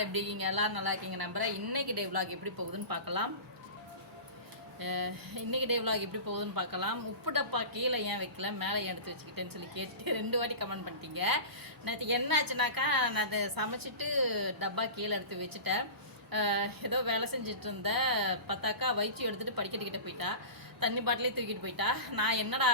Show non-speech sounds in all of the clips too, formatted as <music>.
எல்லாரும் எப்படி இருக்கீங்க? எல்லாரும் நல்லா இருக்கீங்க நம்புறேன் இன்னைக்கு டே vlog எப்படி போகுதுன்னு பார்க்கலாம். இன்னைக்கு டே vlog எப்படி போகுதுன்னு பார்க்கலாம். உப்பு டப்பா கீழே ஏன் வைக்கல? மேலே எடுத்து வச்சுக்கிட்டேன்னு சொல்லி கேட்டு ரெண்டு வாட்டி கமெண்ட் பண்ணிட்டீங்க. நேற்று என்ன ஆச்சுனாக்கா நான் அதை சமைச்சிட்டு டப்பா கீழே எடுத்து வச்சுட்டேன். ஏதோ வேலை செஞ்சுட்டு இருந்தேன் பார்த்தாக்கா வயிற்று எடுத்துட்டு படிக்கட்டுக்கிட்ட போயிட்டா. தண்ணி பாட்டிலே தூக்கிட்டு போயிட்டா. நான் என்னடா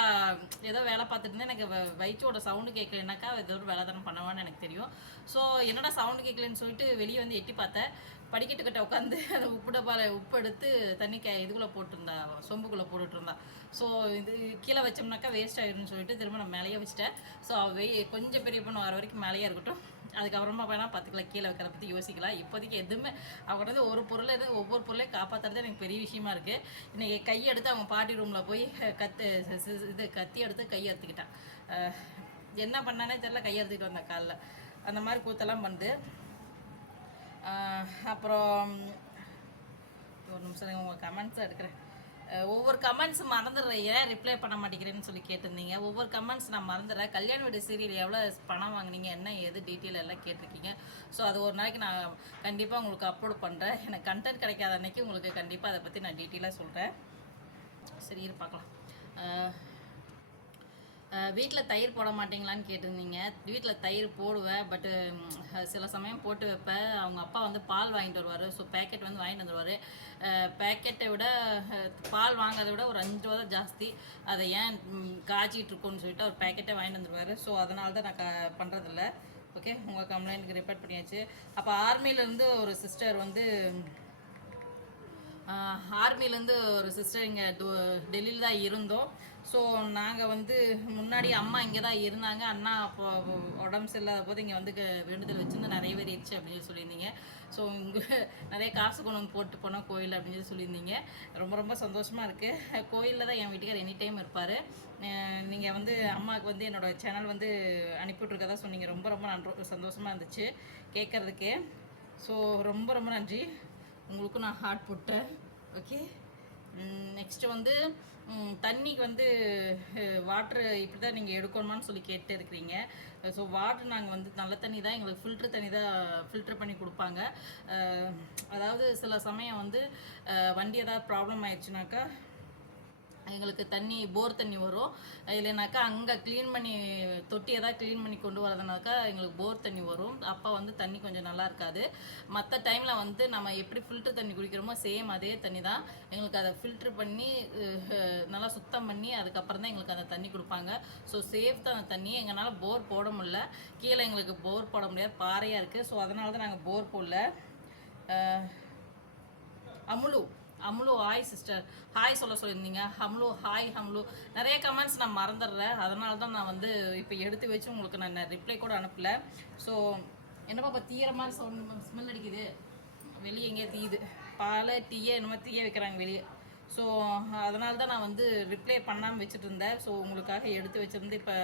ஏதோ வேலை பார்த்துட்டு இருந்தேன். எனக்கு வயிற்றோட சவுண்டு கேட்கலனாக்கா ஏதோ ஒரு வேலை தானே பண்ணுவான்னு எனக்கு தெரியும். ஸோ என்னடா சவுண்டு கேட்கலன்னு சொல்லிட்டு வெளியே வந்து எட்டி பார்த்தேன். படிக்கட்டுக்கிட்ட உட்காந்து <laughs> அந்த உப்பு டப்பால உப்பு எடுத்து தண்ணி கே இதுக்குள்ளே போட்டிருந்தா சொம்புக்குள்ளே போட்டுட்டு இருந்தா. ஸோ இது கீழே வச்சோம்னாக்கா வேஸ்ட் ஆயிடும்னு சொல்லிட்டு திரும்ப நான் மேலேயே வச்சுட்டேன். ஸோ வெய் கொஞ்சம் பெரிய பொண்ணு வர வரைக்கும் மேலேயே இருக்கட்டும். அதுக்கப்புறமா வேணால் பார்த்துக்கலாம் கீழே வைக்கிறத பற்றி யோசிக்கலாம். இப்போதைக்கு எதுவுமே அவங்க வந்து ஒரு பொருளை எதுவும் ஒவ்வொரு பொருளையும் காப்பாற்றுறது எனக்கு பெரிய விஷயமா இருக்குது இன்றைக்கி கை எடுத்து அவங்க பாட்டி ரூமில் போய் கத்து சி- இது கத்தி எடுத்து கை எடுத்துக்கிட்டான் என்ன பண்ணானே தெரியல கை எடுத்துக்கிட்டு வந்தேன் காலில். அந்த மாதிரி கூத்தெல்லாம் பண்ணுது. அப்புறம் ஒரு நிமிஷம் உங்கள் கமெண்ட்ஸை எடுக்கிறேன். ஒவ்வொரு கமெண்ட்ஸ் மறந்துடுறேன். ஏன் ரிப்ளை பண்ண மாட்டேங்கிறேன்னு சொல்லி கேட்டிருந்தீங்க. ஒவ்வொரு கமெண்ட்ஸ் நான் மறந்துடுறேன். கல்யாண வீடு சீரியல் எவ்வளோ பணம் வாங்குனீங்க என்ன ஏது டீட்டெயில் எல்லாம் கேட்டிருக்கீங்க. ஸோ அது ஒரு நாளைக்கு நான் கண்டிப்பாக உங்களுக்கு அப்லோட் பண்ணுறேன் எனக்கு கண்டென்ட் கிடைக்காத அன்னைக்கு உங்களுக்கு கண்டிப்பாக அதை பற்றி நான் டீட்டெயிலாக சொல்கிறேன் சரி இரு பார்க்கலாம். வீட்டில் தயிர் போட மாட்டீங்களான்னு கேட்டிருந்தீங்க. வீட்டில் தயிர் போடுவேன் பட்டு சில சமயம் போட்டு வைப்பேன் அவங்க அப்பா வந்து பால் வாங்கிட்டு வருவார். ஸோ பேக்கெட் வந்து வாங்கிட்டு வந்துடுவார் பேக்கெட்டை விட பால் வாங்குறதை விட ஒரு அஞ்சு ரூபா தான் ஜாஸ்தி. அதை ஏன் காய்ச்சிட்டு இருக்கோன்னு சொல்லிட்டு அவர் பேக்கெட்டை வாங்கிட்டு வந்துடுவார் ஸோ அதனால தான் நான் க பண்ணுறதில்ல ஓகே உங்கள் கம்ப்ளைண்ட்டுக்கு ரிப்போர்ட் பண்ணியாச்சு. அப்போ ஆர்மியிலேருந்து ஒரு சிஸ்டர் வந்து ஆர்மிலேருந்து ஒரு சிஸ்டர் இங்கே டெல்லியில் தான் இருந்தோம். ஸோ நாங்கள் வந்து முன்னாடி அம்மா இங்கே தான் இருந்தாங்க. அண்ணா அப்போ உடம்பு சரியில்லாத போது இங்கே வந்து வேண்டுதல் வச்சுருந்து நிறைய பேர் இருந்துச்சு அப்படின்னு சொல்லி சொல்லியிருந்தீங்க. ஸோ இங்கே நிறைய காசு கொண்டு போட்டு போனோம் கோயில் அப்படின்னு சொல்லி சொல்லியிருந்தீங்க. ரொம்ப ரொம்ப சந்தோஷமாக இருக்குது கோயிலில் தான் என் வீட்டுக்கார் எனி டைம் இருப்பார். நீங்கள் வந்து அம்மாவுக்கு வந்து என்னோட சேனல் வந்து அனுப்பிவிட்ருக்கதா சொன்னீங்க. ரொம்ப ரொம்ப நன்றி சந்தோஷமாக இருந்துச்சு கேட்குறதுக்கு. ஸோ ரொம்ப ரொம்ப நன்றி. உங்களுக்கும் நான் ஹார்ட் போட்டேன். ஓகே நெக்ஸ்ட்டு வந்து தண்ணிக்கு வந்து வாட்ரு இப்படி தான் நீங்கள் எடுக்கணுமான்னு சொல்லி கேட்டு இருக்கிறீங்க. ஸோ வாட்ரு நாங்கள் வந்து நல்ல தண்ணி தான் எங்களுக்கு ஃபில்ட்ரு தண்ணி தான் ஃபில்ட்ரு பண்ணி கொடுப்பாங்க. அதாவது சில சமயம் வந்து வண்டி ஏதாவது ப்ராப்ளம் ஆயிடுச்சுனாக்கா எங்களுக்கு தண்ணி போர் தண்ணி வரும். இல்லைனாக்கா அங்கே க்ளீன் பண்ணி தொட்டி ஏதாவது க்ளீன் பண்ணி கொண்டு வரதுனாக்கா எங்களுக்கு போர் தண்ணி வரும். அப்போ வந்து தண்ணி கொஞ்சம் நல்லா இருக்காது. மற்ற டைமில் வந்து நம்ம எப்படி ஃபில்டர் தண்ணி குடிக்கிறோமோ சேம் அதே தண்ணி தான். எங்களுக்கு அதை ஃபில்ட்ரு பண்ணி நல்லா சுத்தம் பண்ணி அதுக்கப்புறம் தான் எங்களுக்கு அந்த தண்ணி கொடுப்பாங்க. ஸோ சேஃப் தான் அந்த தண்ணி. எங்களால் போர் போட முடியல. கீழே எங்களுக்கு போர் போட முடியாது. பாறையாக இருக்குது ஸோ அதனால தான் நாங்கள் போர் போடல Amulu. Amlu hi sister hi சொல்ல சொல்லியிருந்தீங்க. ஹம்லு ஹாய் ஹம்லு. நிறைய கமெண்ட்ஸ் நான் மறந்துடுறேன். அதனால தான் நான் வந்து இப்போ எடுத்து வச்சு உங்களுக்கு நான் ரிப்ளை கூட அனுப்பல. ஸோ என்னப்பா இப்போ தீர மாதிரி சவுண்ட் ஸ்மெல் அடிக்குது. வெளியே எங்கேயோ தீயுது. பால் டீயே என்னமோ தீய வைக்கிறாங்க வெளியே. ஸோ அதனால தான் நான் வந்து ரிப்ளை பண்ணாமல் வச்சுட்டு இருந்தேன். ஸோ உங்களுக்காக எடுத்து வச்சுருந்து இப்போ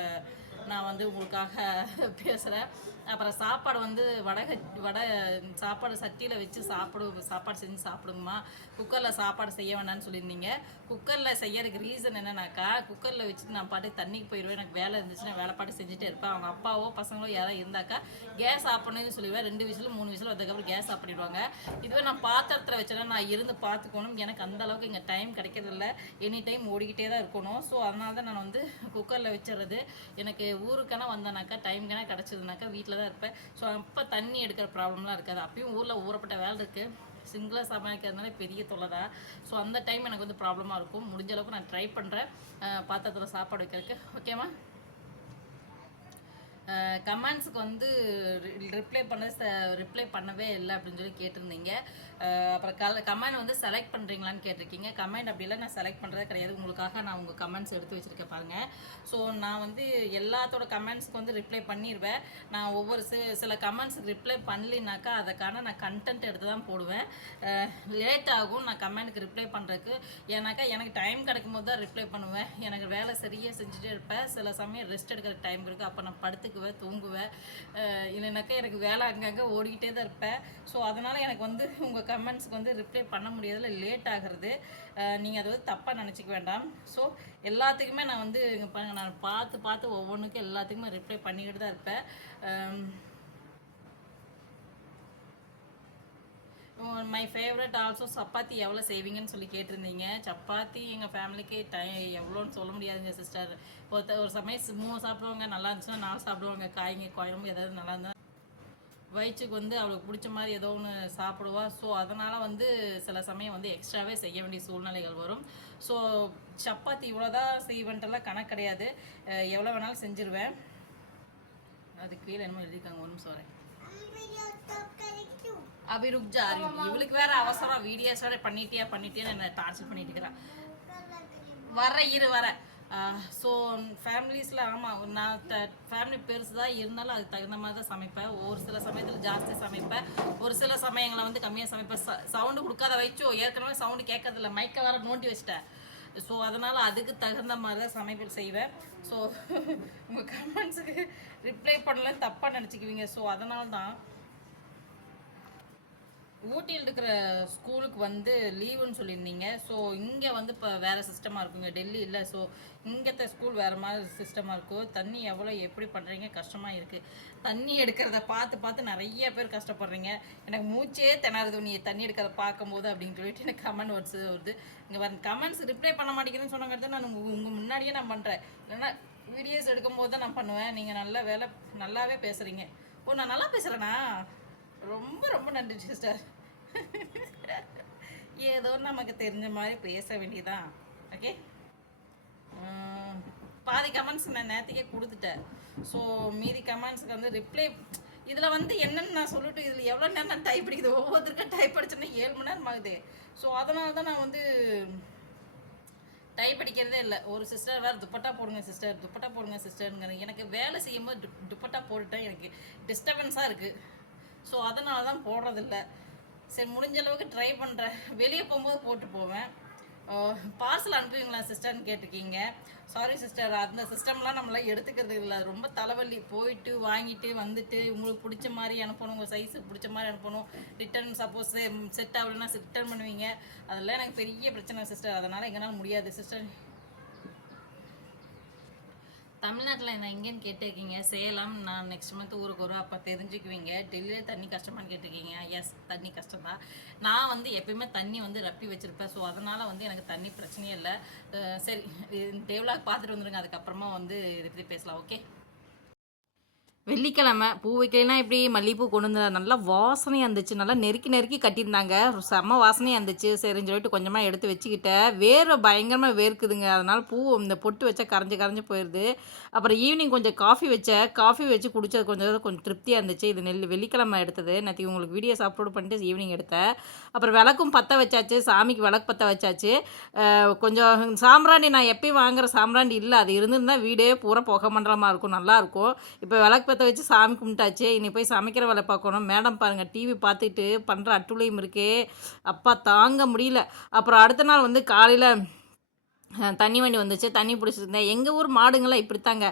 நான் வந்து உங்களுக்காக <laughs> பேசுகிறேன் அப்புறம் சாப்பாடு வந்து வடை கட்- வடை சாப்பாடு சட்டியில் வச்சு சாப்பிடு சாப்பாடு செஞ்சு சாப்பிடுங்கம்மா. குக்கரில் சாப்பாடு செய்ய வேண்டாம்னு சொல்லியிருந்தீங்க. குக்கரில் செய்யறதுக்கு ரீசன் என்னன்னாக்கா குக்கரில் வச்சுட்டு நான் பாட்டு தண்ணிக்கு போயிடுவேன். எனக்கு வேலை இருந்துச்சுன்னா வேலை பாட்டு செஞ்சுட்டே இருப்பேன். அவங்க அப்பாவோ பசங்களோ யாராவது இருந்தாக்கா கேஸ் ஆஃப் பண்ணுன்னு சொல்லிடுவேன். ரெண்டு விசில் மூணு விசில் அதுக்கப்புறம் கேஸ் ஆஃப் பண்ணிடுவாங்க. இதுவே நான் பாத்திரத்தில் வச்சேன்னா நான் இருந்து பார்த்துக்கணும். எனக்கு அந்த அளவுக்கு இங்கே டைம் கிடைக்கிறதில்ல. எனி டைம் ஓடிக்கிட்டே தான் இருக்கணும். ஸோ அதனால தான் நான் வந்து குக்கரில் வச்சிடுறது. எனக்கு ஊருக்கான வந்தேனாக்கா டைம்க்கான கிடச்சதுனாக்கா வீட்டில் தான் இருப்பேன். ஸோ அப்போ தண்ணி எடுக்கிற ப்ராப்ளம்லாம் இருக்காது. அப்பயும் ஊரில் ஊறப்பட்ட வேலை இருக்குது சிங்கிளாக சமாளிக்கிறதுனால பெரிய தொல்லை தான். ஸோ அந்த டைம் எனக்கு வந்து ப்ராப்ளமாக இருக்கும். முடிஞ்ச அளவுக்கு நான் ட்ரை பண்ணுறேன் பாத்திரத்தில் சாப்பாடு வைக்கிறதுக்கு. ஓகேவா கமெண்ட்ஸுக்கு வந்து ரிப்ளை பண்ண ரிப்ளை பண்ணவே இல்லை அப்படின்னு சொல்லி கேட்டிருந்தீங்க. அப்புறம் கல கமெண்ட் வந்து செலக்ட் பண்ணுறீங்களான்னு கேட்டிருக்கீங்க. கமெண்ட் அப்படிலாம் நான் செலக்ட் பண்ணுறதே கிடையாது. உங்களுக்காக நான் உங்கள் கமெண்ட்ஸ் எடுத்து வச்சுருக்கேன் பாருங்க. ஸோ நான் வந்து எல்லாத்தோட கமெண்ட்ஸ்க்கு வந்து ரிப்ளை பண்ணிடுவேன் நான் ஒவ்வொரு சி சில கமெண்ட்ஸுக்கு ரிப்ளை பண்ணலினாக்கா அதுக்கான நான் கண்டென்ட் எடுத்து தான் போடுவேன். லேட் ஆகும். நான் கமெண்ட்டுக்கு ரிப்ளை பண்ணுறதுக்கு ஏன்னாக்கா எனக்கு டைம் கிடைக்கும் போது தான் ரிப்ளை பண்ணுவேன். எனக்கு வேலை சரியாக செஞ்சுட்டே இருப்பேன். சில சமயம் ரெஸ்ட் எடுக்கிற டைம் இருக்குது அப்போ நான் படுத்து படுத்துக்குவேன் தூங்குவேன். இல்லைனாக்கா எனக்கு வேலை அங்கங்கே ஓடிக்கிட்டே தான் இருப்பேன். ஸோ அதனால் எனக்கு வந்து உங்கள் கமெண்ட்ஸ்க்கு வந்து ரிப்ளை பண்ண முடியாதுல லேட் ஆகிறது. நீங்கள் அதை வந்து தப்பாக நினச்சிக்க வேண்டாம். ஸோ எல்லாத்துக்குமே நான் வந்து நான் பார்த்து பார்த்து ஒவ்வொன்றுக்கும் எல்லாத்துக்குமே ரிப்ளை பண்ணிக்கிட்டு தான் இருப்பேன். மை ஃபேவரட் ஆல்சோ சப்பாத்தி எவ்வளோ செய்வீங்கன்னு சொல்லி கேட்டிருந்தீங்க. சப்பாத்தி எங்கள் ஃபேமிலிக்கு டை எவ்வளோன்னு சொல்ல முடியாதுங்க சிஸ்டர் ஒருத்த ஒரு சமயம் மூணு சாப்பிடுவாங்க நல்லா இருந்துச்சுன்னா நாலு சாப்பிடுவாங்க. காய்ங்க குழம்பு ஏதாவது நல்லா இருந்தால் வயிற்றுக்கு வந்து அவளுக்கு பிடிச்ச மாதிரி ஏதோ ஒன்று சாப்பிடுவா. ஸோ அதனால் வந்து சில சமயம் வந்து எக்ஸ்ட்ராவே செய்ய வேண்டிய சூழ்நிலைகள் வரும். ஸோ சப்பாத்தி இவ்வளோதான் செய்வேன்ட்டெல்லாம் கணக்கு கிடையாது. எவ்வளோ வேணாலும் செஞ்சுருவேன். அது கீழே என்னமோ எழுதியிருக்காங்க ஒன்றும் சொல்கிறேன் அபி ருக் ஜா இவளுக்கு வேற அவசரம். வீடியோஸ் வேற பண்ணிட்டியா பண்ணிட்டியான்னு என்ன டார்ச்சர் பண்ணிட்டு வர இரு வர ஸோ ஃபேமிலிஸில் ஆமாம் நான் ஃபேமிலி பெருசு தான். இருந்தாலும் அதுக்கு தகுந்த மாதிரி தான் சமைப்பேன். ஒரு சில சமயத்தில் ஜாஸ்தி சமைப்பேன். ஒரு சில சமயங்களை வந்து கம்மியாக சமைப்பேன். ச சவுண்டு கொடுக்காத வச்சோ ஏற்கனவே சவுண்டு கேட்கறதில்ல. மைக்கை வேற நோண்டி வச்சிட்டேன். ஸோ அதனால் அதுக்கு தகுந்த மாதிரி தான் சமையல் செய்வேன். ஸோ <laughs> உங்கள் கமெண்ட்ஸுக்கு ரிப்ளை பண்ணல தப்பாக நினச்சிக்குவீங்க. ஸோ அதனால தான் ஊட்டியில் இருக்கிற ஸ்கூலுக்கு வந்து லீவுன்னு சொல்லியிருந்தீங்க. ஸோ இங்கே வந்து இப்போ வேறு சிஸ்டமாக இருக்குங்க. டெல்லி இல்லை. ஸோ இங்கேத்த ஸ்கூல் வேறு மாதிரி சிஸ்டமாக இருக்கும் தண்ணி எவ்வளோ எப்படி பண்ணுறீங்க கஷ்டமாக இருக்குது தண்ணி எடுக்கிறத பார்த்து பார்த்து நிறைய பேர் கஷ்டப்படுறீங்க. எனக்கு மூச்சே திணறுது. நீ தண்ணி எடுக்கிறத பார்க்கும்போது அப்படின்னு சொல்லிட்டு எனக்கு கமெண்ட் வருது வருது. இங்கே வந்து கமெண்ட்ஸ் ரிப்ளை பண்ண மாட்டேங்கிறேன்னு சொன்னாங்கிறது நான் உங்கள் உங்கள் முன்னாடியே நான் பண்ணுறேன் இல்லைன்னா வீடியோஸ் எடுக்கும்போது தான் நான் பண்ணுவேன். நீங்கள் நல்லா வேலை நல்லாவே பேசுகிறீங்க ஓ நான் நல்லா பேசுகிறேனா ரொம்ப ரொம்ப நன்றி சிஸ்டர் ஏதோ நமக்கு தெரிஞ்ச மாதிரி பேச வேண்டியதான் ஓகே பாதி கமெண்ட்ஸ் நான் நேற்றுக்கே கொடுத்துட்டேன். ஸோ மீதி கமெண்ட்ஸ்க்கு வந்து ரிப்ளை இதில் வந்து என்னென்னு நான் சொல்லிட்டு இதில் எவ்வளோ நேரம் நான் டைப் அடிக்குது? ஒவ்வொருத்தருக்கும் டைப் அடிச்சோன்னா ஏழு மணி நேரம் ஆகுது. ஸோ அதனால தான் நான் வந்து டைப் அடிக்கிறதே இல்லை. ஒரு சிஸ்டர் வேறு துப்பட்டா போடுங்க சிஸ்டர் துப்பட்டா போடுங்க சிஸ்டருங்கிறது எனக்கு வேலை செய்யும்போது டு துப்பட்டா போட்டுட்டேன் எனக்கு டிஸ்டர்பன்ஸாக இருக்குது ஸோ அதனால தான் போடுறதில்ல. சரி முடிஞ்ச அளவுக்கு ட்ரை பண்ணுறேன் வெளியே போகும்போது போட்டு போவேன். பார்சல் அனுப்புவீங்களா சிஸ்டர்னு கேட்டிருக்கீங்க. சாரி சிஸ்டர் அந்த சிஸ்டம்லாம் நம்மளாம் எடுத்துக்கிறது இல்லை. ரொம்ப தலைவலி. போயிட்டு வாங்கிட்டு வந்துட்டு உங்களுக்கு பிடிச்ச மாதிரி அனுப்பணும். உங்கள் சைஸுக்கு பிடிச்ச மாதிரி அனுப்பணும். ரிட்டர்ன் சப்போஸ் செட் ஆகலைன்னா ரிட்டர்ன் பண்ணுவீங்க. அதெல்லாம் எனக்கு பெரிய பிரச்சனை சிஸ்டர் அதனால் எங்களால் முடியாது. சிஸ்டர் தமிழ்நாட்டில் என்ன எங்கேன்னு கேட்டிருக்கீங்க? சேலம் நான் நெக்ஸ்ட் மந்த் ஊருக்கு வரும் அப்போ தெரிஞ்சுக்குவீங்க. டெல்லியில் தண்ணி கஷ்டமான்னு கேட்டிருக்கீங்க. எஸ் தண்ணி கஷ்டம் தான் நான் வந்து எப்பயுமே தண்ணி வந்து ரப்பி வச்சுருப்பேன். ஸோ அதனால் வந்து எனக்கு தண்ணி பிரச்சனையே இல்லை. சரி டேவ்லாக் பார்த்துட்டு வந்துடுங்க அதுக்கப்புறமா வந்து இதை பற்றி பேசலாம். ஓகே வெள்ளிக்கிழமை பூ வைக்கலாம் இப்படி மல்லிகைப்பூ கொண்டு வந்து நல்லா வாசனையாக இருந்துச்சு. நல்லா நெருக்கி நெருக்கி கட்டியிருந்தாங்க. செம்ம வாசனையாக இருந்துச்சு. சரின்னு சொல்லிட்டு கொஞ்சமாக எடுத்து வச்சுக்கிட்டேன் வேறு பயங்கரமாக வேர்க்குதுங்க. அதனால் பூ இந்த பொட்டு வச்சா கரைஞ்சி கரைஞ்சி போயிடுது அப்புறம் ஈவினிங் கொஞ்சம் காஃபி வச்சேன் காஃபி வச்சு குடித்தது கொஞ்சம் கொஞ்சம் திருப்தியாக இருந்துச்சு. இது நெல் வெள்ளிக்கிழமை எடுத்தது. நேற்று உங்களுக்கு வீடியோஸ் அப்லோட் பண்ணிட்டு ஈவினிங் எடுத்தேன். அப்புறம் விளக்கும் பற்ற வச்சாச்சு. சாமிக்கு விளக்கு பற்ற வச்சாச்சு. கொஞ்சம் சாம்பிராணி நான் எப்பயும் வாங்குற சாம்பிராண்டி இல்லை. அது இருந்திருந்தால் வீடே பூரா புகை மண்டலமாக இருக்கும். நல்லாயிருக்கும் இப்போ விளக்கு பற்ற வச்சு சாமி கும்பிட்டாச்சு இனி போய் சமைக்கிற வேலை பார்க்கணும். மேடம் பாருங்கள் டிவி பார்த்துட்டு பண்ணுற அட்டுளையும் இருக்கே. அப்பா தாங்க முடியல. அப்புறம் அடுத்த நாள் வந்து காலையில் தண்ணி வண்டி வந்துச்சு. தண்ணி பிடிச்சிருந்தேன் எங்கள் ஊர் மாடுங்களாம் இப்படித்தாங்க.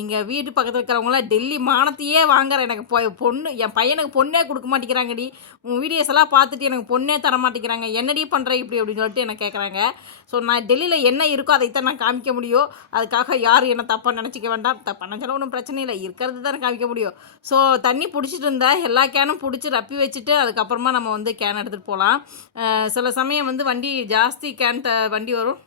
இங்கே வீட்டு பக்கத்தில் இருக்கிறவங்களாம் டெல்லி மானத்தையே வாங்குற எனக்கு பொ பொண்ணு என் பையனுக்கு பொண்ணே கொடுக்க மாட்டேங்கிறாங்கடி. உன் வீடியோஸ் எல்லாம் பார்த்துட்டு எனக்கு பொண்ணே தர மாட்டேங்கிறாங்க. என்னடி பண்ணுற இப்படி அப்படின்னு சொல்லிட்டு என்ன கேட்குறாங்க ஸோ நான் டெல்லியில் என்ன இருக்கோ அதைத்தான் நான் காமிக்க முடியும். அதுக்காக யாரும் என்ன தப்பாக நினச்சிக்க வேண்டாம். தப்பாக நினச்சாலும் ஒன்றும் பிரச்சனை இல்லை. இருக்கிறது தான் காமிக்க முடியும். ஸோ தண்ணி பிடிச்சிட்டு இருந்தால் எல்லா கேனும் பிடிச்சி ரப்பி வச்சுட்டு அதுக்கப்புறமா நம்ம வந்து கேன் எடுத்துகிட்டு போகலாம் சில சமயம் வந்து வண்டி ஜாஸ்தி கேன் த வண்டி வரும்.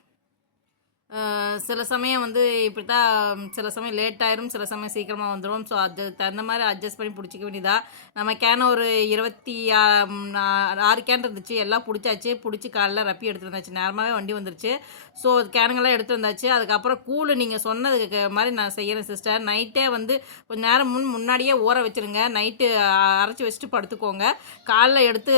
சில சமயம் வந்து இப்படி தான் சில சமயம் லேட் ஆயிரும் சில சமயம் சீக்கிரமாக வந்துடும் ஸோ அது தகுந்த மாதிரி அட்ஜஸ்ட் பண்ணி பிடிச்சிக்க வேண்டியதா. நம்ம கேன் ஒரு இருபத்தி ஆறு கேன் இருந்துச்சு எல்லாம் பிடிச்சாச்சு. பிடிச்சி காலைல ரப்பி எடுத்துருந்தாச்சு நேரமாகவே வண்டி வந்துருச்சு. ஸோ கேனுங்கெல்லாம் எடுத்து வந்தாச்சு. அதுக்கப்புறம் கூழ் நீங்கள் சொன்னதுக்கு மாதிரி நான் செய்கிறேன் சிஸ்டர் நைட்டே வந்து கொஞ்ச நேரம் முன் முன்னாடியே ஊற வச்சுருங்க. நைட்டு அரைச்சி வச்சுட்டு படுத்துக்கோங்க. காலைல எடுத்து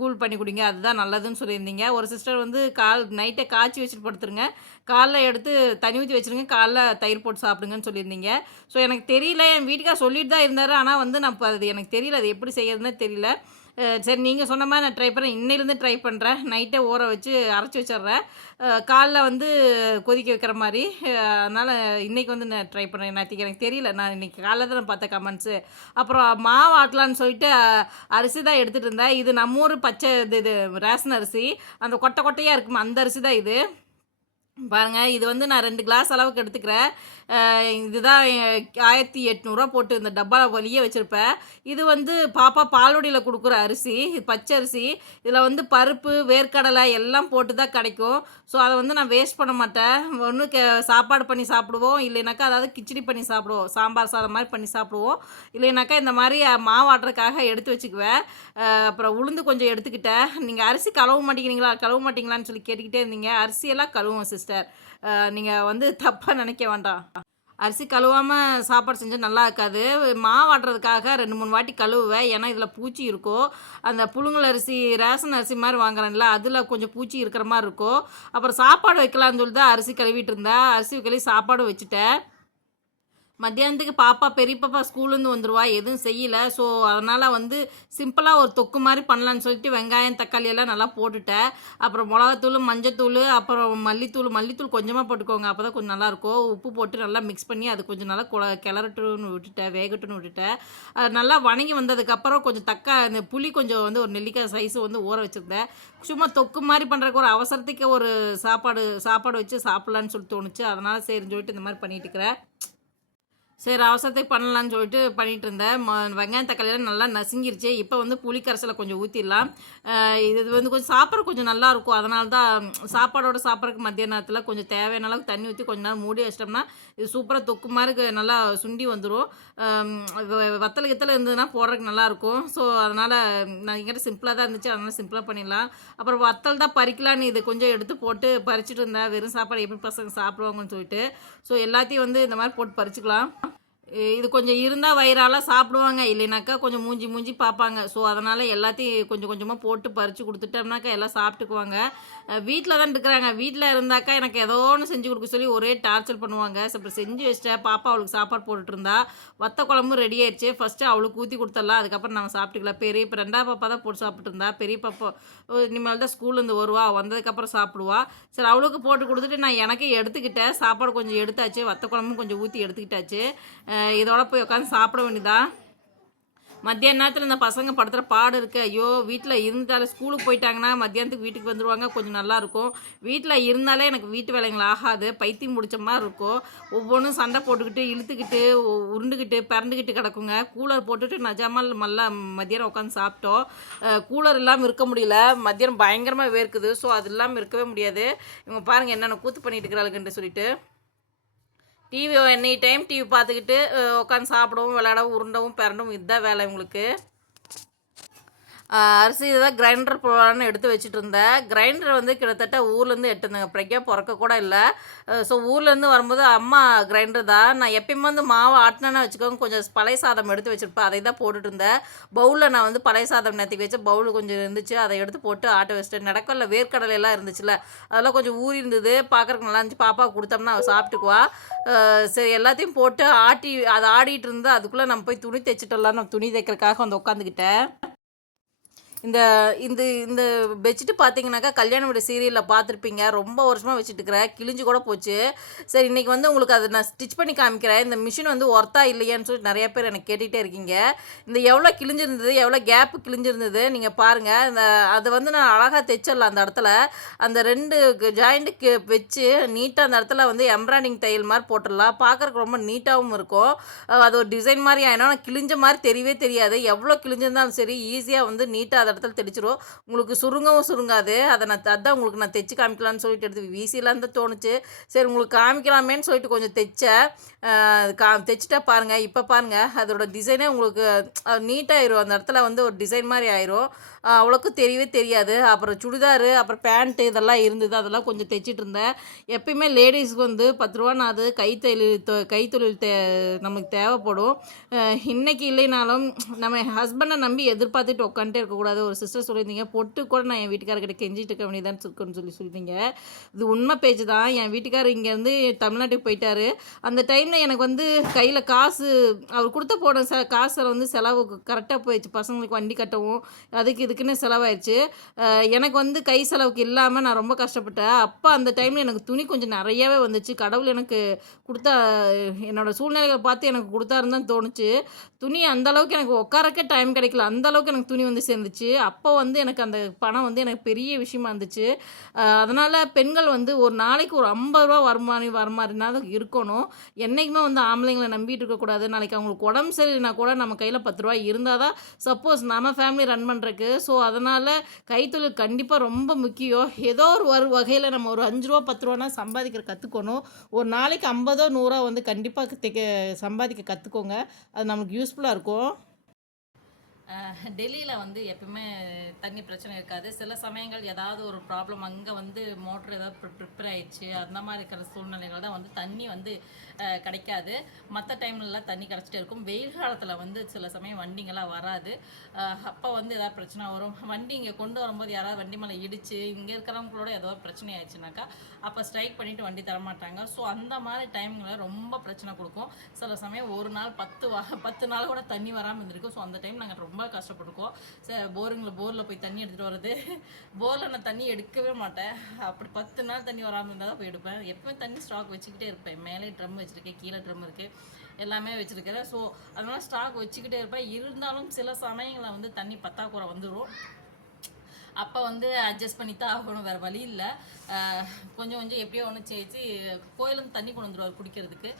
கூல் பண்ணி குடிங்க. அதுதான் நல்லதுன்னு சொல்லியிருந்தீங்க. ஒரு சிஸ்டர் வந்து கால் நைட்டே காய்ச்சி வச்சுட்டு படுத்துருங்க. கால் காலைல எடுத்து தண்ணி ஊற்றி வச்சுருங்க. காலைல தயிர் போட்டு சாப்பிடுங்கன்னு சொல்லியிருந்தீங்க. ஸோ எனக்கு தெரியல. என் வீட்டுக்கார் சொல்லிட்டு தான் இருந்தார். ஆனால் வந்து நான் இப்போ அது எனக்கு தெரியல. அது எப்படி செய்யறதுன்னு தெரியல. சரி நீங்கள் சொன்ன மாதிரி நான் ட்ரை பண்ணுறேன் இன்னையிலேருந்து ட்ரை பண்ணுறேன் நைட்டே ஊற வச்சு அரைச்சி வச்சிடுறேன். காலைல வந்து கொதிக்க வைக்கிற மாதிரி. அதனால் இன்றைக்கி வந்து நான் ட்ரை பண்ணுறேன் நேற்றுக்கு எனக்கு தெரியல. நான் இன்றைக்கி காலைல தான் நான் பார்த்தேன் கமெண்ட்ஸு அப்புறம் மாவு ஆட்டலான்னு சொல்லிட்டு அரிசி தான் எடுத்துகிட்டு இருந்தேன். இது நம்ம ஊர் பச்சை இது இது ரேஷன் அரிசி. அந்த கொட்டை கொட்டையாக இருக்குமா அந்த அரிசி தான் இது. பாருங்கள் இது வந்து நான் ரெண்டு கிளாஸ் அளவுக்கு எடுத்துக்கிறேன். இதுதான் ஆயிரத்தி எட்நூறுரூவா போட்டு இந்த டப்பாவில் வலியே வச்சுருப்பேன் இது வந்து பாப்பா பால்வடியில் கொடுக்குற அரிசி இது பச்சை அரிசி. இதில் வந்து பருப்பு வேர்க்கடலை எல்லாம் போட்டு தான் கிடைக்கும். ஸோ அதை வந்து நான் வேஸ்ட் பண்ண மாட்டேன். ஒன்று கே சாப்பாடு பண்ணி சாப்பிடுவோம். இல்லைனாக்கா அதாவது கிச்சடி பண்ணி சாப்பிடுவோம். சாம்பார் சாதம் மாதிரி பண்ணி சாப்பிடுவோம். இல்லைனாக்கா இந்த மாதிரி அஹ், எடுத்து வச்சுக்குவேன். அப்புறம் உளுந்து கொஞ்சம் எடுத்துக்கிட்டேன். நீங்கள் அரிசி கழுவ மாட்டேங்கிறீங்களா? கழுவ மாட்டீங்களான்னு சொல்லி கேட்டுக்கிட்டே இருந்தீங்க. அரிசியெல்லாம் கழுவும் சிஸ்டர் நீங்கள் வந்து தப்பாக நினைக்க வேண்டாம். அரிசி கழுவாமல் சாப்பாடு செஞ்சால் நல்லா இருக்காது. மாவு ஆட்டுறதுக்காக ரெண்டு மூணு வாட்டி கழுவுவேன். ஏன்னா இதில் பூச்சி இருக்கும் அந்த புழுங்கல் அரிசி ரேஷன் அரிசி மாதிரி வாங்குறேன்ல அதில் கொஞ்சம் பூச்சி இருக்கிற மாதிரி இருக்கும் அப்புறம் சாப்பாடு வைக்கலாம்னு சொல்லி தான் அரிசி கழுவிட்டு இருந்தேன். அரிசி கழுவி சாப்பாடு வச்சுட்டேன். மத்தியானத்துக்கு பாப்பா பெரிய பாப்பா ஸ்கூல்லேருந்து வந்துடுவா எதுவும் செய்யலை. ஸோ அதனால் வந்து சிம்பிளாக ஒரு தொக்கு மாதிரி பண்ணலான்னு சொல்லிட்டு வெங்காயம் தக்காளி எல்லாம் நல்லா போட்டுட்டேன். அப்புறம் மிளகாத்தூள் மஞ்சத்தூள் அப்புறம் மல்லித்தூள். மல்லித்தூள் கொஞ்சமாக போட்டுக்கோங்க. அப்போ தான் கொஞ்சம் நல்லாயிருக்கும் உப்பு போட்டு நல்லா மிக்ஸ் பண்ணி அது கொஞ்சம் நல்லா கொ கிளறட்டுன்னு விட்டுட்டேன். வேகட்டுன்னு விட்டுட்டேன். அது நல்லா வணங்கி வந்ததுக்கப்புறம் கொஞ்சம் தக்கா அந்த புளி கொஞ்சம் வந்து ஒரு நெல்லிக்காய் சைஸ் வந்து ஊற வச்சுருந்தேன். சும்மா தொக்கு மாதிரி பண்ணுறதுக்கு ஒரு அவசரத்துக்கு ஒரு சாப்பாடு சாப்பாடு வச்சு சாப்பிட்லான்னு சொல்லி தோணுச்சு. அதனால் சரின்னு சொல்லிட்டு இந்த மாதிரி பண்ணிட்டு இருக்கிறேன். சரி அவசரத்துக்கு பண்ணலான்னு சொல்லிட்டு பண்ணிட்டு இருந்தேன். ம வெங்காயம் தக்காளியெல்லாம் நல்லா நசுங்கிருச்சு. இப்போ வந்து புளிக்கரசலை கொஞ்சம் ஊற்றிடலாம் இது வந்து கொஞ்சம் சாப்பிட்ற கொஞ்சம் நல்லா இருக்கும். அதனால தான் சாப்பாடோட சாப்பிட்றதுக்கு மத்திய நேரத்தில் கொஞ்சம் தேவையான அளவுக்கு தண்ணி ஊற்றி கொஞ்ச நேரம் மூடி வச்சிட்டோம்னா இது சூப்பராக தொக்கு மாதிரி நல்லா சுண்டி வந்துடும் வத்தல் கித்தல் இருந்ததுன்னா போடுறதுக்கு நல்லாயிருக்கும் ஸோ அதனால் நான் எங்கிட்ட சிம்பிளாக தான் இருந்துச்சு. அதனால் சிம்பிளாக பண்ணிடலாம். அப்புறம் வத்தல் தான் பறிக்கலான்னு இது கொஞ்சம் எடுத்து போட்டு பறிச்சுட்டு இருந்தேன். வெறும் சாப்பாடு எப்படி பசங்க சாப்பிடுவாங்கன்னு சொல்லிட்டு. ஸோ எல்லாத்தையும் வந்து இந்த மாதிரி போட்டு பறிச்சுக்கலாம். இது கொஞ்சம் இருந்தால் வயிறாலாம் சாப்பிடுவாங்க. இல்லைனாக்கா கொஞ்சம் மூஞ்சி மூஞ்சி பார்ப்பாங்க. ஸோ அதனால் எல்லாத்தையும் கொஞ்சம் கொஞ்சமாக போட்டு பறித்து கொடுத்துட்டோம்னாக்கா எல்லாம் சாப்பிட்டுக்குவாங்க. வீட்டில் தான் இருக்கிறாங்க. வீட்டில் இருந்தாக்கா எனக்கு ஏதோ ஒன்று செஞ்சு கொடுக்க சொல்லி ஒரே டார்ச்சர் பண்ணுவாங்க. அப்புறம் செஞ்சு வச்சிட்டேன் பாப்பா அவளுக்கு சாப்பாடு போட்டுட்டு இருந்தா. வத்த குழம்பு ரெடி ஆயிடுச்சு ஃபஸ்ட்டு அவளுக்கு ஊற்றி கொடுத்துடலாம். அதுக்கப்புறம் நாங்கள் சாப்பிட்டுக்கலாம். பெரிய இப்போ ரெண்டாவது பாப்பா தான் போட்டு சாப்பிட்ருந்தா பெரிய பாப்பா ஓ, இனிமேல் தான் ஸ்கூல்லேருந்து வருவா. வந்ததுக்கப்புறம் சாப்பிடுவா. சரி அவளுக்கு போட்டு கொடுத்துட்டு நான் எனக்கு எடுத்துக்கிட்டேன். சாப்பாடு கொஞ்சம் எடுத்தாச்சு. வத்த குழம்பும் கொஞ்சம் ஊற்றி எடுத்துக்கிட்டாச்சு. இதோட போய் உட்காந்து சாப்பிட வேண்டியதா? மத்தியான நேரத்தில் இந்த பசங்க படுத்துகிற பாடு இருக்குது ஐயோ வீட்டில் இருந்தாலே ஸ்கூலுக்கு போயிட்டாங்கன்னா மத்தியானத்துக்கு வீட்டுக்கு வந்துடுவாங்க கொஞ்சம் நல்லாயிருக்கும் வீட்டில் இருந்தாலே எனக்கு வீட்டு வேலைகள் ஆகாது பைத்தியம் முடிச்ச மாதிரி இருக்கும். ஒவ்வொன்றும் சண்டை போட்டுக்கிட்டு இழுத்துக்கிட்டு உ- உருண்டுக்கிட்டு பிறண்டுக்கிட்டு கிடக்குங்க. கூலர் போட்டுட்டு நஜாமல் நல்லா மத்தியானம் உட்காந்து சாப்பிட்டோம். கூலர் இல்லாமல் இருக்க முடியல. மத்தியானம் பயங்கரமாக வேர்க்குது. ஸோ அது இல்லாமல் இருக்கவே முடியாது. இவங்க பாருங்கள் என்னென்ன கூத்து பண்ணிட்டு இருக்கிறாளுக்குன்ட்டு சொல்லிட்டு. டிவி எனி டைம் டிவி பார்த்துக்கிட்டு உட்காந்து சாப்பிடவும் விளையாடவும் உருண்டவும் பிறண்டவும் இதுதான் வேலை இவங்களுக்கு. அரிசி இதான் கிரைண்டர் போடலான்னு எடுத்து வச்சுட்டு இருந்தேன் கிரைண்டர் வந்து கிட்டத்தட்ட ஊர்லேருந்து எடுத்துருந்தேங்க. பிரக்யா பிறக்க கூட இல்லை. ஸோ ஊர்லேருந்து வரும்போது அம்மா கிரைண்டர் தான். நான் எப்பயுமே வந்து மாவு ஆட்டினேன்னு வச்சுக்கோங்க. கொஞ்சம் பழைய சாதம் எடுத்து வச்சுருப்பேன். அதை தான் போட்டுட்டு இருந்தேன் பவுலில் நான் வந்து பழைய சாதம் நேற்றுக்கு வச்சு பவுல் கொஞ்சம் இருந்துச்சு. அதை எடுத்து போட்டு ஆட்ட வச்சுட்டேன். நடக்கல வேர்க்கடலை எல்லாம் இருந்துச்சுல அதெல்லாம் கொஞ்சம் ஊறி இருந்தது. பார்க்குறக்கு நல்லா இருந்துச்சு. பாப்பா கொடுத்தோம்னா அவள் சாப்பிட்டுக்குவா சரி எல்லாத்தையும் போட்டு ஆட்டி அதை ஆடிட்டு இருந்து அதுக்குள்ளே நம்ம போய் துணி தைச்சிட்டோம்லாம் நான் துணி தைக்கிறதுக்காக வந்து உட்காந்துக்கிட்டேன். இந்த இந்த இந்த பெட்ஷீட்டு பார்த்தீங்கன்னாக்கா கல்யாண வீடு சீரியலில் பார்த்துருப்பீங்க ரொம்ப வருஷமாக வச்சுட்டு இருக்கிறேன் கிழிஞ்சு கூட போச்சு. சரி இன்றைக்கி வந்து உங்களுக்கு அதை நான் ஸ்டிச் பண்ணி காமிக்கிறேன். இந்த மிஷின் வந்து ஒர்த்தா இல்லையான்னு சொல்லி நிறைய பேர் எனக்கு கேட்டுகிட்டே இருக்கீங்க. இந்த எவ்வளோ கிழிஞ்சிருந்தது எவ்வளோ கேப்பு கிழிஞ்சிருந்தது நீங்கள் பாருங்கள் இந்த அதை வந்து நான் அழகாக தைச்சிடலாம் அந்த இடத்துல. அந்த ரெண்டு ஜாயிண்ட்டுக்கு வச்சு நீட்டாக அந்த இடத்துல வந்து எம்ப்ராய்டிங் தையல் மாதிரி போட்டுடலாம். பார்க்குறக்கு ரொம்ப நீட்டாகவும் இருக்கும். அது ஒரு டிசைன் மாதிரி ஆயினா ஆனால் கிழிஞ்ச மாதிரி தெரியவே தெரியாது. எவ்வளோ கிழிஞ்சிருந்தாலும் சரி ஈஸியாக வந்து நீட்டாக அந்த இடத்துல தெளிச்சிரும். உங்களுக்கு சுருங்கவும் சுருங்காது. அதை நான் அதான் உங்களுக்கு நான் தைச்சு காமிக்கலாம்னு சொல்லிட்டு எடுத்து வீசிலாம் தான் தோணுச்சு. சரி உங்களுக்கு காமிக்கலாமேன்னு சொல்லிட்டு கொஞ்சம் தைச்சேன். கா தைச்சிட்டா பாருங்கள் இப்போ பாருங்கள் அதோட டிசைனே உங்களுக்கு நீட்டாகிரும் அந்த இடத்துல வந்து ஒரு டிசைன் மாதிரி ஆயிரும். அவ்வளோக்கு அவ்வளோக்கும் தெரியவே தெரியாது. அப்புறம் சுடிதாரு அப்புறம் பேண்ட்டு இதெல்லாம் இருந்தது. அதெல்லாம் கொஞ்சம் தைச்சிட்டு இருந்தேன். எப்பயுமே லேடிஸ்க்கு வந்து பத்து ரூபான்னு அது கைத்தொழில் கைத்தொழில் தே நமக்கு தேவைப்படும். இன்றைக்கி இல்லைனாலும் நம்ம ஹஸ்பண்டை நம்பி எதிர்பார்த்துட்டு உட்காந்துட்டே இருக்கக்கூடாது. ஒரு சிஸ்டர் சொல்லியிருந்தீங்க பொட்டு கூட நான் என் வீட்டுக்காரர்கிட்ட கெஞ்சிட்டு இருக்க வேண்டியதான்னு இருக்குன்னு சொல்லி சொல்லியிருந்தீங்க. இது உண்மை பேச்சு தான். என் வீட்டுக்காரர் இங்கேருந்து தமிழ்நாட்டுக்கு போயிட்டாரு. அந்த டைம் டைமில் எனக்கு வந்து கையில் காசு அவர் கொடுத்த போன ச காசில் வந்து செலவு கரெக்டாக போயிடுச்சு. பசங்களுக்கு வண்டி கட்டவும் அதுக்கு இதுக்குன்னு செலவாயிடுச்சு. எனக்கு வந்து கை செலவுக்கு இல்லாமல் நான் ரொம்ப கஷ்டப்பட்டேன். அப்போ அந்த டைமில் எனக்கு துணி கொஞ்சம் நிறையாவே வந்துச்சு. கடவுள் எனக்கு கொடுத்தா என்னோடய சூழ்நிலைகளை பார்த்து எனக்கு கொடுத்தாருன்னு தான் தோணுச்சு. துணி அந்த அளவுக்கு எனக்கு உட்காரக்கே டைம் கிடைக்கல. அந்த அளவுக்கு எனக்கு துணி வந்து சேர்ந்துச்சு. அப்போ வந்து எனக்கு அந்த பணம் வந்து எனக்கு பெரிய விஷயமா இருந்துச்சு. அதனால் பெண்கள் வந்து ஒரு நாளைக்கு ஒரு ஐம்பது ரூபா வருமானம் வர மாதிரினா தான் இருக்கணும் என்றைக்குமே வந்து ஆம்பளைங்களை நம்பிட்டு இருக்கக்கூடாது நாளைக்கு அவங்களுக்கு உடம்பு சரியில்லைனா கூட நம்ம கையில் பத்து ரூபா இருந்தால் தான் சப்போஸ் நம்ம ஃபேமிலி ரன் பண்ணுறக்கு ஸோ அதனால் கைத்தொழில் கண்டிப்பாக ரொம்ப முக்கியம். ஏதோ ஒரு ஒரு வகையில் நம்ம ஒரு அஞ்சு ரூபா பத்து ரூபானா சம்பாதிக்கிற கற்றுக்கணும் ஒரு நாளைக்கு ஐம்பதோ நூறோ வந்து கண்டிப்பாக சம்பாதிக்க கற்றுக்கோங்க அது நமக்கு யூஸ்ஃபுல்லாக இருக்கும். டெல்லியில் வந்து எப்பவுமே தண்ணி பிரச்சனை இருக்காது. சில சமயங்கள் ஏதாவது ஒரு ப்ராப்ளம் அங்கே வந்து மோட்ரு ஏதாவது ப்ரிப்பேர் ஆயிடுச்சு. அந்த மாதிரி இருக்கிற சூழ்நிலைகள் தான் வந்து தண்ணி வந்து கிடைக்காது. மற்ற டைம்லலாம் தண்ணி கிடச்சிட்டே இருக்கும். வெயில் காலத்தில் வந்து சில சமயம் வண்டிங்கெல்லாம் வராது. அப்போ வந்து ஏதாவது பிரச்சனை வரும். வண்டி இங்கே கொண்டு வரும்போது யாராவது வண்டி மேலே இடிச்சு இங்கே இருக்கிறவங்களோட ஏதோ ஒரு பிரச்சனை ஆயிடுச்சுனாக்கா அப்போ ஸ்ட்ரைக் பண்ணிட்டு வண்டி தரமாட்டாங்க ஸோ அந்த மாதிரி டைம்களில் ரொம்ப பிரச்சனை கொடுக்கும். சில சமயம் ஒரு நாள் பத்து வா பத்து நாள் கூட தண்ணி வராமல் இருந்திருக்கும். ஸோ அந்த டைம் நாங்கள் ரொம்ப கஷ்டப்பட்டுருக்கோம். ச போரிங்கில் போரில் போய் தண்ணி எடுத்துகிட்டு வர்றது. போரில் நான் தண்ணி எடுக்கவே மாட்டேன். அப்படி பத்து நாள் தண்ணி வராமல் இருந்தால் தான் போய் எடுப்பேன். எப்பவுமே தண்ணி ஸ்டாக் வச்சுக்கிட்டே இருப்பேன். மேலே ட்ரம் வச்சுருக்கேன். கீழே ட்ரம் இருக்குது எல்லாமே வச்சுருக்கிறேன். ஸோ அதனால் ஸ்டாக் வச்சுக்கிட்டே இருப்பேன். இருந்தாலும் சில சமயங்களில் வந்து தண்ணி பத்தாக்குறை வந்துடும் அப்போ வந்து அட்ஜஸ்ட் பண்ணி தான் ஆகணும். வேறு வழி இல்லை. கொஞ்சம் கொஞ்சம் எப்படியோ ஒன்று சேர்த்து கோயிலேருந்து தண்ணி கொண்டு வந்துடுவார் குடிக்கிறதுக்கு.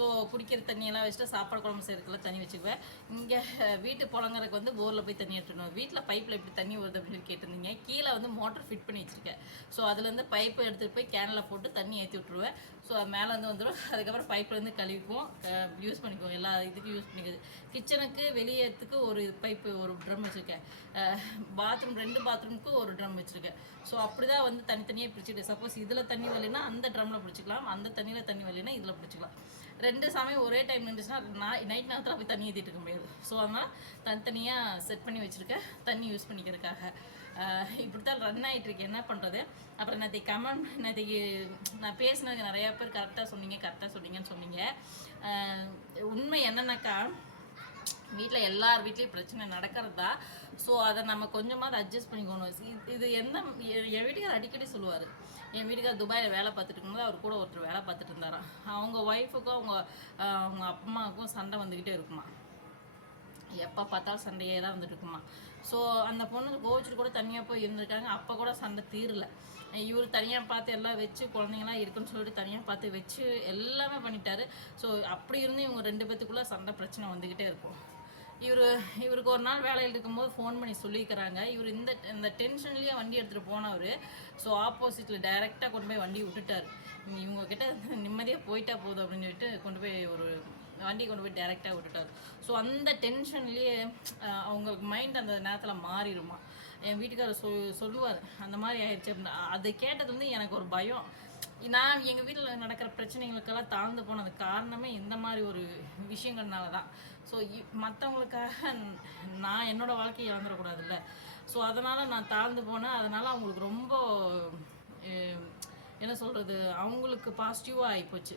ஸோ குடிக்கிற தண்ணியெல்லாம் வச்சுட்டு சாப்பாடு குழம்பு செய்யறதுக்குலாம் தண்ணி வச்சுக்குவேன். இங்கே வீட்டு புழங்குறதுக்கு வந்து போரில் போய் தண்ணி எடுத்துடணும் வீட்டில் பைப்பில் எப்படி தண்ணி வருது அப்படின்னு கேட்டிருந்தீங்க. கீழே வந்து மோட்டர் ஃபிட் பண்ணி வச்சுருக்கேன். ஸோ அதுலேருந்து பைப்பை எடுத்துகிட்டு போய் கேனில் போட்டு தண்ணி ஏற்றி விட்ருவேன் ஸோ மேலே வந்து வந்துடும் அதுக்கப்புறம் பைப்லேருந்து கழுவிக்குவோம். யூஸ் பண்ணிக்குவோம். எல்லா இதுக்கும் யூஸ் பண்ணிக்குது கிச்சனுக்கு வெளியேறதுக்கு ஒரு பைப்பு ஒரு ட்ரம் வச்சுருக்கேன். பாத்ரூம் ரெண்டு பாத்ரூமுக்கு ஒரு ட்ரம் வச்சுருக்கேன். ஸோ அப்படி தான் வந்து தனித்தனியாக பிடிச்சிட்டு சப்போஸ் இதில் தண்ணி வரலைன்னா அந்த ட்ரம்மில் பிடிச்சிக்கலாம் அந்த தண்ணியில் தண்ணி வரலைன்னா இதில் பிடிச்சிக்கலாம் ரெண்டு சமயம் ஒரே டைம் இருந்துச்சுன்னா நான் நைட் நேரத்தில் போய் தண்ணி ஏற்றிட்டு இருக்க முடியாது. ஸோ அதனால் தனித்தனியாக செட் பண்ணி வச்சுருக்கேன். தண்ணி யூஸ் பண்ணிக்கிறதுக்காக. இப்படி தான் ரன் ஆகிட்டுருக்கு என்ன பண்ணுறது அப்புறம் நேற்று கமெண்ட் நேற்றுக்கு நான் பேசினதுக்கு நிறையா பேர் கரெக்டாக சொன்னீங்க கரெக்டாக சொன்னீங்கன்னு சொன்னீங்க. உண்மை என்னன்னாக்கா வீட்டில் எல்லார் வீட்லேயும் பிரச்சனை நடக்கிறதா? ஸோ அதை நம்ம கொஞ்சமாவது அட்ஜஸ்ட் பண்ணிக்கணும். இது- இது எந்த என் என் வீட்டுக்கார் அடிக்கடி சொல்லுவார் என் வீட்டுக்கார் துபாயில் வேலை பார்த்துட்டு இருக்கும்போது அவர் கூட ஒருத்தர் வேலை பார்த்துட்டு இருந்தாராம். அவங்க ஒய்ஃபுக்கும் அவங்க அவங்க அம்மாவுக்கும் சண்டை வந்துக்கிட்டே இருக்குமா? எப்போ பார்த்தாலும் சண்டையே தான் வந்துட்டு இருக்குமா? ஸோ அந்த பொண்ணு கோவிச்சுட்டு கூட தனியாக போய் இருந்திருக்காங்க. அப்போ கூட சண்டை தீரல. இவர் தனியாக பார்த்து எல்லாம் வச்சு குழந்தைங்களாம் இருக்குன்னு சொல்லிட்டு தனியாக பார்த்து வச்சு எல்லாமே பண்ணிட்டாரு. ஸோ அப்படி இருந்து இவங்க ரெண்டு பேத்துக்குள்ளே சண்டை பிரச்சனை வந்துக்கிட்டே இருக்கும். இவர் இவருக்கு ஒரு நாள் வேலையில் இருக்கும்போது ஃபோன் பண்ணி சொல்லியிருக்கிறாங்க. இவர் இந்த இந்த டென்ஷன்லேயே வண்டி எடுத்துகிட்டு போனவர். ஸோ ஆப்போசிட்டில் டைரெக்டாக கொண்டு போய் வண்டி விட்டுட்டார். இவங்க கிட்ட நிம்மதியாக போயிட்டா போதும் அப்படின்னு சொல்லிட்டு கொண்டு போய் ஒரு வண்டி கொண்டு போய் டைரெக்டாக விட்டுட்டார். ஸோ அந்த டென்ஷன்லேயே அவங்க மைண்ட் அந்த நேரத்தில் மாறிடுமா. என் வீட்டுக்காரர் சொ சொல்லுவார் அந்த மாதிரி ஆயிடுச்சு அப்படின்னா. அதை கேட்டது வந்து எனக்கு ஒரு பயம். நான் எங்கள் வீட்டில் நடக்கிற பிரச்சனைகளுக்கெல்லாம் தாழ்ந்து போனது காரணமே இந்த மாதிரி ஒரு விஷயங்கள்னால தான் ஸோ மற்றவங்களுக்காக நான் என்னோடய வாழ்க்கையை இழந்துடக்கூடாதுல்ல. ஸோ அதனால் நான் தாழ்ந்து போனேன். அதனால் அவங்களுக்கு ரொம்ப என்ன சொல்கிறது அவங்களுக்கு பாசிட்டிவாக ஆகிப்போச்சு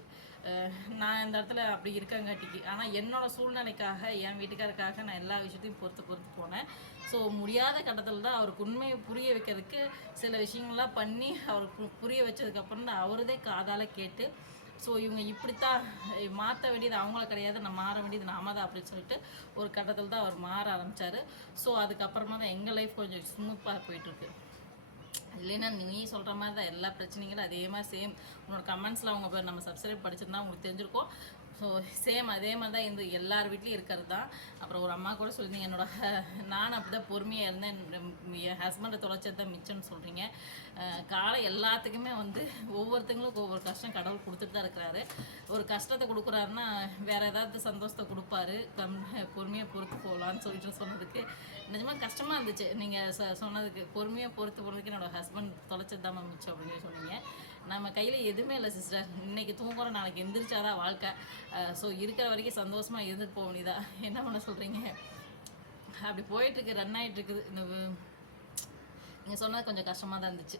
நான் இந்த இடத்துல அப்படி இருக்கங்காட்டிக்கு. ஆனால் என்னோட சூழ்நிலைக்காக என் வீட்டுக்காரருக்காக நான் எல்லா விஷயத்தையும் பொறுத்து பொறுத்து போனேன். ஸோ முடியாத கட்டத்தில் தான் அவருக்கு உண்மையை புரிய வைக்கிறதுக்கு சில விஷயங்கள்லாம் பண்ணி அவருக்கு பு- புரிய வச்சதுக்கப்புறம் தான் அவரதே காதால் கேட்டு ஸோ இவங்க இப்படித்தான் மாற்ற வேண்டியது அவங்கள கிடையாது நான் மாற வேண்டியது நாம தான் அப்படின்னு சொல்லிட்டு ஒரு கட்டத்தில் தான் அவர் மாற ஆரம்பித்தார் ஸோ அதுக்கப்புறமா தான் எங்கள் லைஃப் கொஞ்சம் ஸ்மூத்தாக போயிட்டுருக்கு. இல்லைன்னா நீ சொல்கிற மாதிரி தான் எல்லா பிரச்சனைகளும் அதே மாதிரி சேம் உன்னோட கமெண்ட்ஸில் அவங்க போய் நம்ம சப்ஸ்கிரைப் படிச்சிருந்தா உங்களுக்கு தெரிஞ்சிருக்கும். ஸோ சேம் அதே மாதிரி தான் இந்த எல்லார் வீட்லேயும் இருக்கிறது தான். அப்புறம் ஒரு அம்மா கூட சொல்லியிருந்தீங்க என்னோட நான் அப்படி தான் பொறுமையாக இருந்தேன். என் ஹஸ்பண்டை தொலைச்சது தான் மிச்சம்னு சொல்கிறீங்க காலை எல்லாத்துக்குமே வந்து ஒவ்வொருத்தங்களுக்கும் ஒவ்வொரு கஷ்டம் கடவுள் கொடுத்துட்டு தான் இருக்கிறாரு. ஒரு கஷ்டத்தை கொடுக்குறாருன்னா வேற ஏதாவது சந்தோஷத்தை கொடுப்பாரு. கம் பொறுமையாக பொறுத்து போகலான்னு சொல்லிட்டு சொன்னதுக்கு நிஜமாக கஷ்டமாக இருந்துச்சு. நீங்கள் ச சொன்னதுக்கு பொறுமையாக பொறுத்து போனதுக்கு என்னோட ஹஸ்பண்ட் தொலைச்சது தான் மிச்சம் அப்படின்னு சொன்னீங்க. நம்ம கையில் எதுவுமே இல்லை சிஸ்டர் இன்றைக்கி தூங்குறோம் நாளைக்கு எந்திரிச்சாதான் வாழ்க்கை. ஸோ இருக்கிற வரைக்கும் சந்தோஷமாக இருந்துட்டு போக வேண்டியதா? என்ன பண்ண சொல்கிறீங்க அப்படி போயிட்டுருக்கு ரன் ஆகிட்டு இருக்குது. இந்த நீங்கள் சொன்னது கொஞ்சம் கஷ்டமாக தான் இருந்துச்சு.